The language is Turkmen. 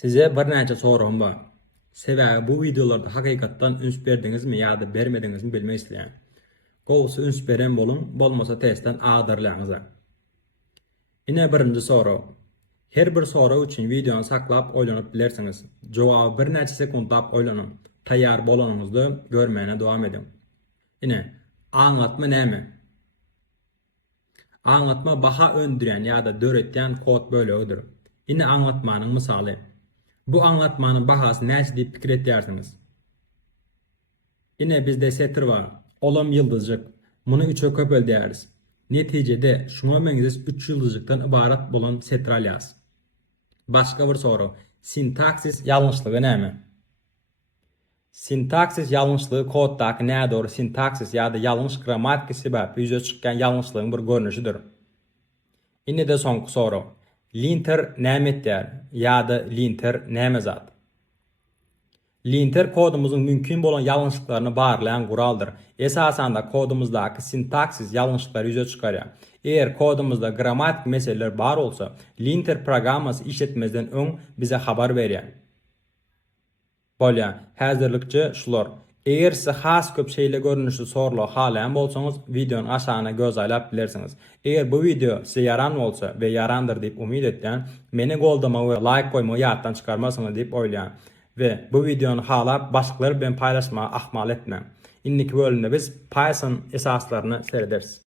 Size bir näçe sorum bar. Sebäbi bu videolarda hakykatdan üns berdingizmi ýa-da bermedingizmi bilmek isleýän. Gowsy üns beren bolun, bolmasa testten agdyrlaňyza. Ine birinji soru. Her bir soru üçin videonu saklap oýlanyp bilersiňiz. Jogaby bir näçe sekundlap oýlanyň. Taýýar bolanyňyzdy görmäne dowam edin. Ine aňlatma näme? Aňlatma baha öndüren ýa-da döretýän kod bölegidir. Ine aňlatmanyň misaly. Bu anlatmanın bahasy näçe diýip pikir etýärsiňiz? Ine bizde setr bar. Olam ýyldızjyk. Muny 3'e köpeldiýäris. Netijede şuňa meňzes 3 ýyldızjykdan ibarat bolan setr alýas. Başga bir soru. Sintaksis ýalňyşlygy näme? Sintaksis ýalňyşlygy koddaky nädor sintaksis ýa-da ýalňyş grammatika sebäpi ýüze çykkan ýalňyşlygyň bir görnüşidir. Ine de soňky soru. Linter näme etýär ýa-da linter näme zat? Linter kodumuzun mümkin bolan ýalňyşlyklaryny barlayan guraldyr. Esasanda kodumuzdaky sintaksis ýalňyşlyklary ýüze çykarýar. Eger kodumuzda grammatik meseleler bar bolsa, linter programmasy işletmezden öň bize habar berýär. Bolýa, häzirlikçe şular. Eger size has köp şeýle görnüşli sorular halayan bolsaňyz, videonun aşagyna göz aýlap bilersiňiz. Eger bu video size yaran bolsa we yarandyr diýip umyt etýän, meni goldama we like goýmagy ýatdan çykarmasyňyz diýip oýlaýan. Ve bu videonu halap başgalar bilen paýlaşmagy ahmal etmän. Inniki bölümde biz Python esaslaryny serederiz.